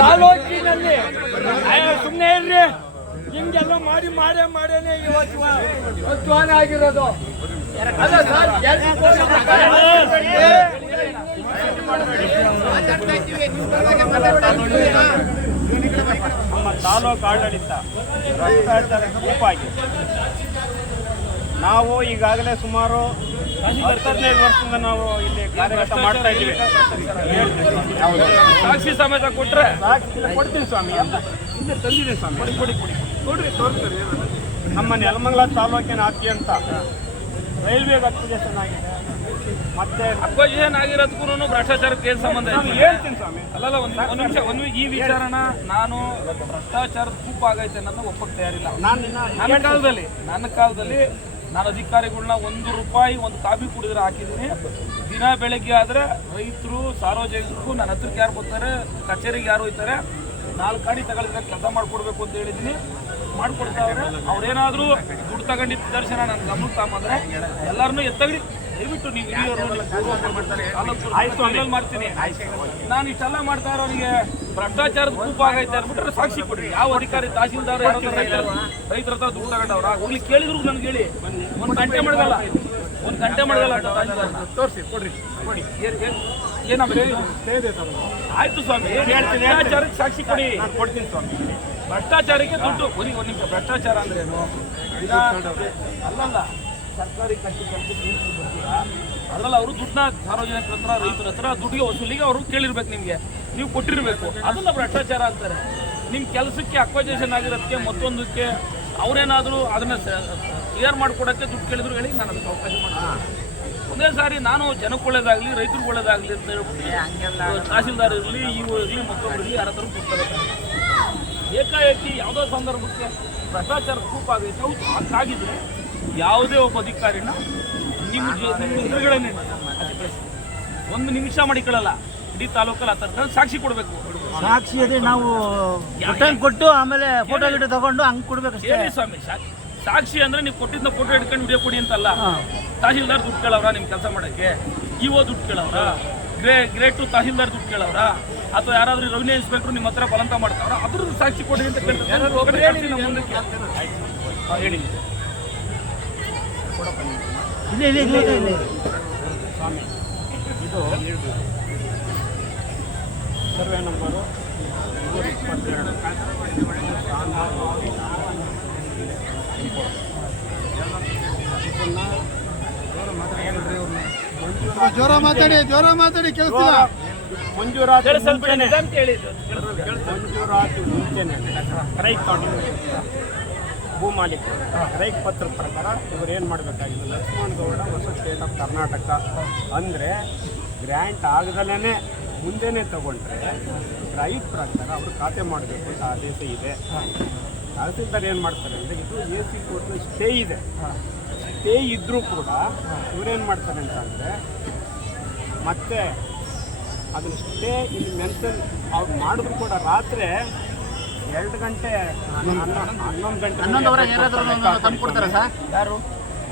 ತಾಲೂಕಿನಲ್ಲಿ. ಸುಮ್ಮನೆ ಇರ್ರಿ. ಹಿಂಗೆಲ್ಲ ಮಾಡಿ, ಮಾಡೇ, ಮಾಡೇನೆ ಇವತ್ತು ಉತ್ವಾನ ಆಗಿರೋದು. ನಮ್ಮ ತಾಲೂಕು ಆಡಳಿತ ಗುಂಪಾಗಿದೆ ನಾವು ಈಗಾಗಲೇ ಸುಮಾರು ಹತ್ತದೈದು ವರ್ಷದಿಂದ ನಾವು ಇಲ್ಲಿ ಕಾರ್ಯಗತ ಮಾಡ್ತಾ ಇದ್ದೀವಿ. ಸಾಕ್ಷಿ ಸಮೇತ ಕೊಟ್ಟರೆ ಕೊಡ್ತೀನಿ ಸ್ವಾಮಿ. ಎಲ್ಲ ಹಿಂದೆ ತಂದಿದ್ದೀನಿ ಸ್ವಾಮಿ. ಕೊಡಿ ಕೊಡಿ ಕೊಡಿ. ತೋರಿಸ್ರಿ ನಮ್ಮ ನೆಲಮಂಗಲ ತಾಲೂಕಿನಾದ್ಯಂತ ರೈಲ್ವೆ ಅಕ್ವಿಜೇಷನ್ ಆಗಿದೆ ಮತ್ತೆ ಅಪೋಸಿಷನ್ ಆಗಿರೋದಕ್ಕೂ ಭ್ರಷ್ಟಾಚಾರಕ್ಕೆ ಏನ್ ಸಂಬಂಧ ಹೇಳ್ತೀನಿ ಸ್ವಾಮಿ. ಅಲ್ಲಲ್ಲ ಒಂದು ಒಂದು ನಿಮಿಷ ಒಂದು ಈ ವಿಚಾರನ ನಾನು ಭ್ರಷ್ಟಾಚಾರದ ಕೂಪ ಆಗೈತೆ ಅನ್ನೋದು ಒಪ್ಪಕ್ಕೆ ತಯಾರಿಲ್ಲ. ನಾನು ನನ್ನ ಕಾಲದಲ್ಲಿ ನನ್ನ ಕಾಲದಲ್ಲಿ ನಾನು ಅಧಿಕಾರಿಗಳನ್ನ ಒಂದು ರೂಪಾಯಿ, ಒಂದು ಕಾಫಿ ಕುಡಿದ್ರೆ ಹಾಕಿದ್ದೀನಿ. ದಿನ ಬೆಳಗ್ಗೆ ಆದರೆ ರೈತರು, ಸಾರ್ವಜನಿಕರು ನನ್ನ ಹತ್ರಕ್ಕೆ ಯಾರು ಬರ್ತಾರೆ, ಕಚೇರಿಗೆ ಯಾರು ಹೋಯ್ತಾರೆ ನಾಲ್ಕು ಗಾಡಿ ತಗೊಳ್ಳಿದ್ರೆ ಕೆಲಸ ಮಾಡಿಕೊಡ್ಬೇಕು ಅಂತ ಹೇಳಿದ್ದೀನಿ. ಮಾಡ್ಕೊಡ್ತಾವ್ರೆ ಅವ್ರೇನಾದರೂ ದುಡ್ಡು ತಗೊಂಡಿದ್ದ ದರ್ಶನ ನನ್ನ ಗಮನಕ್ಕೆ ತಗೊಂಬಂದ್ರೆ ಎಲ್ಲರನ್ನೂ ಎತ್ತಗಡಿ ದಯವಿಟ್ಟು ನೀವು ಆಯ್ತು ಮಾಡ್ತೀನಿ. ನಾನು ಇಷ್ಟೆಲ್ಲ ಮಾಡ್ತಾ ಇರೋರಿಗೆ ಭ್ರಷ್ಟಾಚಾರದ ಕೂಪ ಆಗೈತೆ ಅಂದ್ಬಿಟ್ರೆ ಸಾಕ್ಷಿ ಕೊಡ್ರಿ. ಯಾವ ಅಧಿಕಾರಿ ತಹಸೀಲ್ದಾರ್ ರೈತರ ರೈತರ ಹತ್ರ ದುಡ್ಡು ತಗೊಂಡವ್ರ. ಹೋಗ್ಲಿ ಕೇಳಿದ್ರು ನನ್ಗೆ ಹೇಳಿ. ಒಂದು ಗಂಟೆ ಮಾಡಲ್ಲ ಒಂದು ಗಂಟೆ ಮಾಡಲ್ಲ ಅಂತ ತಹಸೀಲ್ದಾರ್ ತೋರಿಸಿ ಕೊಡ್ರಿ. ಕೊಡಿ. ಏನಾಗಬೇಕು ಆಯ್ತು ಸ್ವಾಮಿ. ಭ್ರಷ್ಟಾಚಾರಕ್ಕೆ ಸಾಕ್ಷಿ ಕೊಡಿ. ಕೊಡ್ತೀನಿ ಸ್ವಾಮಿ. ಭ್ರಷ್ಟಾಚಾರಕ್ಕೆ ದುಡ್ಡು. ಒಂದು ನಿಮಿಷ. ಭ್ರಷ್ಟಾಚಾರ ಅಂದ್ರೇನು? ಅಲ್ಲಲ್ಲ. ಸರ್ಕಾರಿ ಕಟ್ಟಿ ಕಟ್ಟಿ ಬರ್ತೀರಾ? ಅದರಲ್ಲಿ ಅವರು ದುಡ್ಡನ್ನ ಸಾರ್ವಜನಿಕರ ಹತ್ರ ರೈತರ ಹತ್ರ ದುಡ್ಡಿಗೆ ವಸೂಲಿಗೆ ಅವರು ಕೇಳಿರ್ಬೇಕು ನಿಮಗೆ. ನೀವು ಕೊಟ್ಟಿರಬೇಕು. ಅದನ್ನ ಭ್ರಷ್ಟಾಚಾರ ಅಂತಾರೆ. ನಿಮ್ಮ ಕೆಲಸಕ್ಕೆ ಅಕ್ವಜೇಷನ್ ಆಗಿರೋದಕ್ಕೆ ಮತ್ತೊಂದಕ್ಕೆ ಅವರೇನಾದರೂ ಅದನ್ನ ಕ್ಲಿಯರ್ ಮಾಡಿಕೊಡೋಕ್ಕೆ ದುಡ್ಡು ಕೇಳಿದ್ರು ಹೇಳಿ ನಾನು ಅದಕ್ಕೆ ಅವಕಾಶ ಮಾಡ್ತೀನಿ. ಒಂದೇ ಸಾರಿ ನಾನು ಜನಕ್ಕೆ ಒಳ್ಳೇದಾಗಲಿ ರೈತರಿಗೆ ಒಳ್ಳೇದಾಗಲಿ ಅಂತ ಹೇಳ್ಬಿಟ್ಟು ತಹಸೀಲ್ದಾರ್ ಇರಲಿ ಇವು ಇರಲಿ ಮತ್ತೊಬ್ರು ಇರಲಿ ಯಾರ ಹತ್ರ ಕೊಡ್ತಾರೆ. ಏಕಾಏಕಿ ಯಾವುದೋ ಸಂದರ್ಭಕ್ಕೆ ಭ್ರಷ್ಟಾಚಾರ ಕೂಪ ಆಗೈತೆ. ಹೌದು ಹಾಗಾಗಿದ್ರೆ ಯಾವುದೇ ಒಬ್ಬ ಅಧಿಕಾರಿನ ನಿಮ್ಮ ಆಚೆ ಒಂದು ನಿಮಿಷ ಮಾಡಿಕೊಳ್ಳಲ್ಲ ಇಡೀ ತಾಲೂಕಲ್ಲಿ ಆ ಥರ ಸಾಕ್ಷಿ ಕೊಡಬೇಕು. ಸಾಕ್ಷಿ ಅದೇ ನಾವು ಕೊಟ್ಟು ಆಮೇಲೆ ಫೋಟೋ ಗಿಟೋ ತಗೊಂಡು ಹಂಗೆ ಕೊಡ್ಬೇಕು ಹೇಳಿ ಸ್ವಾಮಿ ಸಾಕ್ಷಿ ಸಾಕ್ಷಿ ಅಂದ್ರೆ ನೀವು ಕೊಟ್ಟಿದ್ದ ಫೋಟೋ ಹಿಡ್ಕೊಂಡು ವಿಡಿಯೋ ಕೊಡಿ ಅಂತಲ್ಲ. ತಹಶೀಲ್ದಾರ್ ದುಡ್ಡು ಕೇಳವ್ರ ನಿಮ್ ಕೆಲಸ ಮಾಡಕ್ಕೆ? ಇಒ ದುಡ್ಡು ಕೇಳವ್ರ? ಗ್ರೇ ಗ್ರೇಟ್ ಟು ತಹಸೀಲ್ದಾರ್ ದುಡ್ಡು ಕೇಳವ್ರ? ಅಥವಾ ಯಾರಾದ್ರೂ ರೆವಿನ್ಯೂ ಇನ್ಸ್ಪೆಕ್ಟರ್ ನಿಮ್ಮ ಹತ್ರ ಬಲಂತ ಮಾಡ್ತಾವ್ರ? ಅದ್ರದ್ದು ಸಾಕ್ಷಿ ಕೊಡಿ ಅಂತ ಕೇಳ್ತಾರೆ. ಹೇಳಿ ನಮ್ಮ ಮುಂದಕ್ಕೆ ಹಾ, ಹೇಳಿ ಇಲ್ಲಿ ಇಲ್ಲ ಇಲ್ಲ ಇಲ್ಲ. ಇಲ್ಲಿ ಸ್ವಾಮಿ ಇದು ಸರ್ವೆ ನಂಬರು ಇಪ್ಪತ್ತೆರಡು ಜೋರ. ಮಾತಾಡಿ ಜೋರ ಮಾತಾಡಿ ಕೇಳಿಸ್ತಿಲ್ಲ. ಮಂಜೂರಾತಿ ಮುಂಚೆನೆ. ಮಂಜೂರಾತಿ ಮುಂಚೆನೆ ತಗೊಂಡಿದ್ದಾರೆ ಭೂ ಮಾಲೀಕರು ರೈತ ಪತ್ರದ ಪ್ರಕಾರ ಇವರು ಏನು ಮಾಡಬೇಕಾಗಿದೆ ಲಕ್ಷ್ಮಣ್ ಗೌಡ ಹೊಸ ಸ್ಟೇಟ್ ಆಫ್ ಕರ್ನಾಟಕ. ಅಂದರೆ ಗ್ರ್ಯಾಂಟ್ ಆಗದಲ್ಲೇ ಮುಂದೆನೇ ತಗೊಂಡ್ರೆ ರೈಟ್ ಪ್ರಕಾರ ಅವರು ಖಾತೆ ಮಾಡಬೇಕು ಅಂತ ಆದೇಶ ಇದೆ. ತಹಸೀಲ್ದಾರ್ ಏನು ಮಾಡ್ತಾರೆ ಅಂದರೆ ಇದು ಎ ಸಿ ಕೋರ್ಟ್ ಸ್ಟೇ ಇದೆ. ಸ್ಟೇ ಇದ್ದರೂ ಕೂಡ ಇವರೇನು ಮಾಡ್ತಾರೆ ಅಂತಂದರೆ ಮತ್ತೆ ಅದನ್ನು ಸ್ಟೇ ಇಲ್ಲಿ ಮೆನ್ಷನ್ ಅವ್ರು ಮಾಡಿದ್ರು ಕೂಡ ರಾತ್ರಿ ಎರಡು ಗಂಟೆ ಹನ್ನೊಂದು ಗಂಟೆ ಹನ್ನೊಂದುವರೆಗೆ ಯಾರಾದ್ರೂ ತಂದು ಕೊಡ್ತಾರ ಸರ್? ಯಾರು?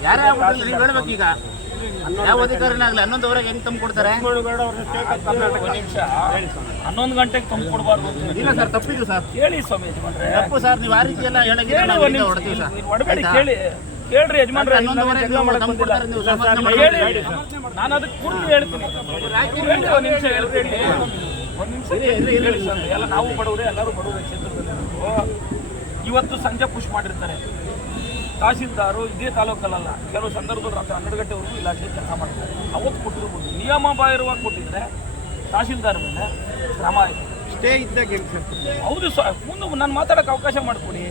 ಯಾರೇ ಆಗ್ಬಿಟ್ಟು ನೀವು ಹೇಳ್ಬೇಕು ಈಗ. ಯಾವ ಅಧಿಕಾರಿನಾಗ್ಲಿ ಹನ್ನೊಂದುವರೆಗೆ ಹೆಂಗ್ ತಂದು ಕೊಡ್ತಾರೆ? ಹನ್ನೊಂದು ಗಂಟೆಗೆ ತಂದು ಕೊಡಬಾರ್ದು ಇಲ್ಲ ಸರ್ ತಪ್ಪಿದ್ದು ಸರ್. ಹೇಳಿ ಸ್ವಾಮಿ ತಪ್ಪು ಸರ್ ನೀವು ಆ ರೀತಿ ಎಲ್ಲ ನಿಮಿಷ. ಹೊಡ್ತೀವಿ ಸರ್? ಕೇಳಿ. ಕೇಳ್ರಿ ಯಜಮಾನ್ರೆ ನಾನು ಹೇಳಿ. ಅದಕ್ಕೆ ಪೂರ್ತಿ ಹೇಳ್ತೀನಿ. ಹೇಳಿ ಒಂದು ನಿಮಿಷ ಹೇಳ್ತೀನಿ ಒಂದು ನಿಮಿಷ. ಎಲ್ಲ ನಾವು ಬಡವರೇ ಎಲ್ಲರೂ ಬಡವರೇ ಕ್ಷೇತ್ರದಲ್ಲಿ. ಇವತ್ತು ಸಂಜೆ ಪುಷ್ ಮಾಡಿರ್ತಾರೆ. ತಹಸೀಲ್ದಾರು ಇದೇ ತಾಲೂಕಲ್ಲ ಕೆಲವು ಸಂದರ್ಭದಲ್ಲಿ ರಾತ್ರಿ ಹನ್ನೆರಡು ಗಂಟೆವರೆಗೂ ಇಲಾಖೆ ಕೆಲಸ ಮಾಡ್ತಾರೆ. ಅವತ್ತು ಕೊಟ್ಟಿರ್ಬೋದು. ನಿಯಮ ಬಾಹಿರವಾಗಿ ಕೊಟ್ಟಿದ್ರೆ ತಹಸೀಲ್ದಾರ್ ಮೇಲೆ ಕ್ರಮ ಆಯಿತು. ಸ್ಟೇ ಇದ್ದಾಗ ಹೌದು ಸರ್ ಮುಂದೆ ನಾನು ಮಾತಾಡೋಕೆ ಅವಕಾಶ ಮಾಡಿಕೊಡಿ.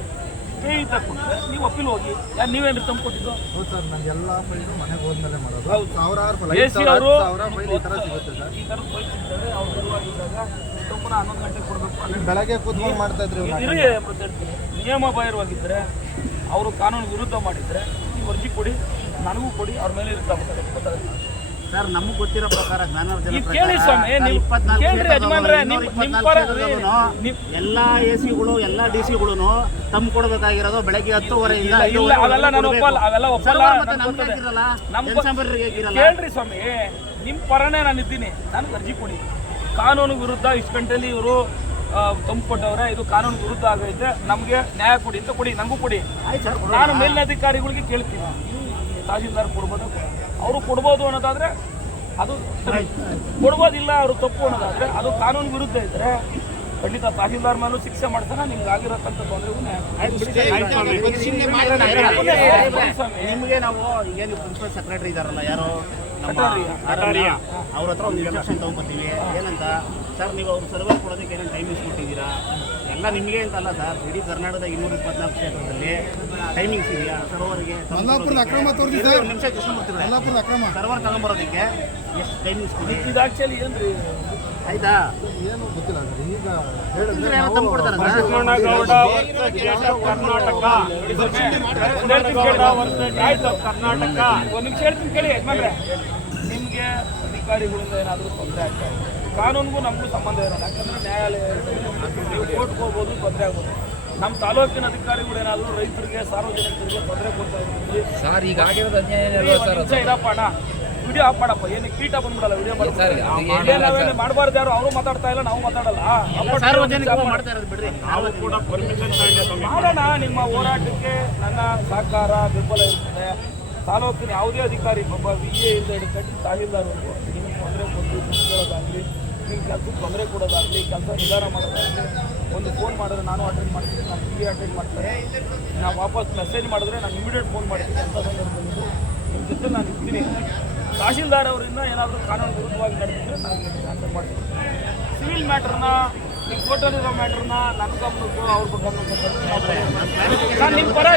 ಕೊಟ್ಟರೆ ನೀವು ಅಪ್ಪೀಲ್ ಹೋಗಿ. ಯಾರು ನೀವೇನು ತಂದು ಕೊಟ್ಟಿದ್ದು ಹೌದು ಸರ್ ನಾನು ಎಲ್ಲ ಫೈಲು ಮನೆಗೆ ಹೋದ್ಮೇಲೆ ಮಾಡೋದು. ಹೌದು. ಸಾವಿರಾರು ಫೈಲ್ ಎ ಸಿ ಅವರು ಸಾವಿರ ಫೈಲ್ ಈ ಥರ ಸಿಗುತ್ತೆ ಸರ್. ಈ ಥರದ ಪರಿಸ್ಥಿತಿ ಅವ್ರು ಶುರುವಾಗಿದ್ದಾಗ ಸಂಪೂರ್ಣ ಹನ್ನೊಂದು ಗಂಟೆಗೆ ಕೊಡಬೇಕು ಬೆಳಗ್ಗೆ ಕೂತ್ಕೊಂಡು ಮಾಡ್ತಾ ಇದ್ರಿ. ಇರಿ ಹೇಳ್ತೀನಿ. ನಿಯಮ ಬಾಹಿರವಾಗಿದ್ದರೆ ಅವರು ಕಾನೂನು ವಿರುದ್ಧ ಮಾಡಿದರೆ ನೀವು ಅರ್ಜಿ ಕೊಡಿ ನನಗೂ ಕೊಡಿ ಅವ್ರ ಮೇಲೆ ಇರ್ತಾರೆ. ಸರ್ ನಮಗೆ ಗೊತ್ತಿರೋ ಪ್ರಕಾರ ಜ್ಞಾನಾರ್ಜನ ಕೇಳಿ ಸ್ವಾಮಿ, ಕೇಳ್ರಿ ಕ್ಷೇತ್ರದವರು, ಯಜಮಾನ್ರೆ, ಇನ್ನೂರ ನಿಮ್- ಇಪ್ಪತ್ನಾಲ್ಕು ನಿಮ್ ಪರ- ಕ್ಷೇತ್ರದವರು ಎಲ್ಲಾ ಎ ಸಿಗಳು ಎಲ್ಲಾ ಡಿ ಸಿಗಳು ತಮ್ಮ ಕೊಡಬೇಕಾಗಿರೋದು ಬೆಳಗ್ಗೆ ಹತ್ತುವರೆ ಇಲ್ಲ, ಅವೆಲ್ಲ ನಾನು ಒಪ್ಪಲ್ಲ, ಅವೆಲ್ಲ ಒಪ್ಪಲ್ಲ. ನಮ್ಮ ಕೇಳ್ರಿ ಸ್ವಾಮಿ ನಿಮ್ಮ ಪರನೇ ನಾನು ಇದ್ದೀನಿ. ನಾನು ಅರ್ಜಿ ಕೊಡಿ. ಕಾನೂನು ವಿರುದ್ಧ ಇಷ್ಟು ಗಂಟೆಲಿ ಇವರು ಕೊಟ್ಟವ್ರೆ ಇದು ಕಾನೂನು ವಿರುದ್ಧ ಆಗೈತೆ ನಮಗೆ ನ್ಯಾಯ ಕೊಡಿ ಅಂತ ಕೊಡಿ ನಂಗೂ ಕೊಡಿ. ನಾನು ಮೇಲಧಿಕಾರಿಗಳಿಗೆ ಕೇಳ್ತೀನಿ. ತಹಸೀಲ್ದಾರ್ ಕೊಡ್ಬೋದು. ಅವರು ಕೊಡ್ಬೋದು ಅನ್ನೋದಾದ್ರೆ ಅದು ಸರಿ. ಕೊಡ್ಬೋದಿಲ್ಲ ಅವರು ತಪ್ಪು ಅನ್ನೋದಾದ್ರೆ ಅದು ಕಾನೂನು ವಿರುದ್ಧ ಇದ್ರೆ ಖಂಡಿತ ತಹಸೀಲ್ದಾರ್ ಮೇಲೂ ಶಿಕ್ಷೆ ಮಾಡ್ತಾನೆ ನಿಮ್ಗೆ ಆಗಿರತಕ್ಕಂಥ ತೊಂದರೆಗೂ. ನಿಮಗೆ ನಾವು ಏನು ಪ್ರಿನ್ಸಿಪಲ್ ಸೆಕ್ರೆಟರಿ ಇದಾರಲ್ಲ ಯಾರು ನಮ್ಮ. ಅವ್ರ ಹತ್ರ ಒಂದು ಇಂಜೆಕ್ಷನ್ ತಗೊಂಡ್ಬರ್ತೀವಿ. ಏನಂತ ಸರ್ ನೀವು ಅವ್ರು ಸರ್ವರ್ ಕೊಡೋದಕ್ಕೆ ಏನೇನು ಟೈಮ್ ಕೊಟ್ಟಿದ್ದೀರಾ? ಎಲ್ಲ ನಿಮಗೆ ಅಂತಲ್ಲ ಸರ್. ಇಡೀ ಕರ್ನಾಟಕದ ಇನ್ನೂರ ಇಪ್ಪತ್ನಾಲ್ಕು ಕ್ಷೇತ್ರದಲ್ಲಿ ಟೈಮಿಂಗ್ಸ್ ಇದೆಯಾ ಸರ್ವರ್ಗೆ ಮಲ್ಲಾಪುರದ ಅಕ್ರಮ ತೋರಿಸಿ ಸರ್. ಒಂದು ನಿಮಿಷ ಕೃಷ್ಣ ಬರ್ತೀವಿ ಮಲ್ಲಾಪುರದ ಅಕ್ರಮ. ಸರ್ವರ್ ತಗೊಂಬರೋದಕ್ಕೆ ಎಷ್ಟು ಟೈಮಿಂಗ್ಸ್ ಇದು ಆಕ್ಚುಲಿ ಏನ್ರಿ? ಆಯ್ತಾ? ಏನು ಗೊತ್ತಿಲ್ಲ ಈಗ ಹೇಳಿದ್ರೆ ತಂದು ವರ್ಸಸ್ ಕರ್ನಾಟಕ. ಲಕ್ಷ್ಮಣಗೌಡ ವರ್ಸಸ್ ಕರ್ನಾಟಕ. ಒಂದು ನಿಮಿಷ ಹೇಳ್ತೀನಿ ಕೇಳಿ ಯಜಮಾನ್ರೆ. ನಿಮಗೆ ಅಧಿಕಾರಿಗಳಿಂದ ಏನಾದರೂ ತೊಂದರೆ ಆಗ್ತಾ ಇದೆ? ಕಾನೂನಿಗೂ ನಮಗೂ ಸಂಬಂಧ ಇರೋಲ್ಲ. ಯಾಕಂದ್ರೆ ನ್ಯಾಯಾಲಯ. ನೀವು ಕೋರ್ಟ್ಗೆ ಹೋಗ್ಬೋದು ತೊಂದರೆ ಆಗ್ಬೋದು. ನಮ್ಮ ತಾಲೂಕಿನ ಅಧಿಕಾರಿಗಳು ಏನಾದರೂ ರೈತರಿಗೆ ಸಾರ್ವಜನಿಕರಿಗೆ ತೊಂದರೆ ಕೊಡ್ತಾ ಇದ್ದೀವಿ. ಸರ್ ಈಗ ಆಗಿರೋದು ಅನ್ಯಾಯ ಇರಪ್ಪ ಅಣ್ಣ. ವಿಡಿಯೋ ಆಫ್ ಮಾಡಪ್ಪ. ಏನು ಕೀಟ ಬಂದ್ಬಿಡಲ್ಲ ವಿಡಿಯೋ ಮಾಡ್ತಾರೆ ಮಾಡಬಾರ್ದು ಯಾರು ಅವರು ಮಾತಾಡ್ತಾ ಇಲ್ಲ ನಾವು ಮಾತಾಡಲ್ಲ. ಮಾಡೋಣ ನಿಮ್ಮ ಹೋರಾಟಕ್ಕೆ ನನ್ನ ಸಹಕಾರ ಬೆಂಬಲ ಇರ್ತದೆ. ತಾಲೂಕಿನ ಯಾವುದೇ ಅಧಿಕಾರಿ, ಒಬ್ಬ ವಿ ಎ ಇಂದ ಹಿಡ್ಕೊಂಡು ತಹಸೀಲ್ದಾರ್ವರೆಗೂ ನಿಮ್ಗೆ ತೊಂದರೆ ಕೊಟ್ಟು ಕೊಡೋದಾಗಲಿ ನಿಮ್ಮ ಕೆಲಸಕ್ಕೆ ತೊಂದರೆ ಕೊಡೋದಾಗಲಿ, ಕೆಲಸ ನಿರ್ಧಾರ ಮಾಡೋದಾಗಲಿ, ಒಂದು ಫೋನ್ ಮಾಡಿದ್ರೆ ನಾನು ಅಟೆಂಡ್ ಮಾಡ್ತೀನಿ, ನಾನು ಟಿ ಅಟೆಂಡ್ ಮಾಡ್ತಾರೆ. ನಾನು ವಾಪಸ್ ಮೆಸೇಜ್ ಮಾಡಿದ್ರೆ ನಾನು ಇಮಿಡಿಯೇಟ್ ಫೋನ್ ಮಾಡ್ತೀನಿ ಅಂತ ಸಂದರ್ಭದಲ್ಲಿ ನಿಮ್ಮ ಜೊತೆ ನಾನು ಇರ್ತೀನಿ. ತಹಸೀಲ್ದಾರ್ ಅವರಿಂದ ಏನಾದರೂ ಕಾನೂನು ವಿರುದ್ಧವಾಗಿ ನಡೆದಿದ್ರೆ ನಾನು ಆನ್ಸರ್ ಮಾಡ್ತೀನಿ. ಸಿವಿಲ್ ಮ್ಯಾಟ್ರನ್ನ ನಿಮ್ಮ ಕೋರ್ಟಲ್ಲಿರೋ ಮ್ಯಾಟ್ರನ್ನ ನನ್ನ ಗಮನಕ್ಕೂ ಅವ್ರ ಗಮನಕ್ಕೂ ನಾನು ನಿಮ್ಮ ಪರ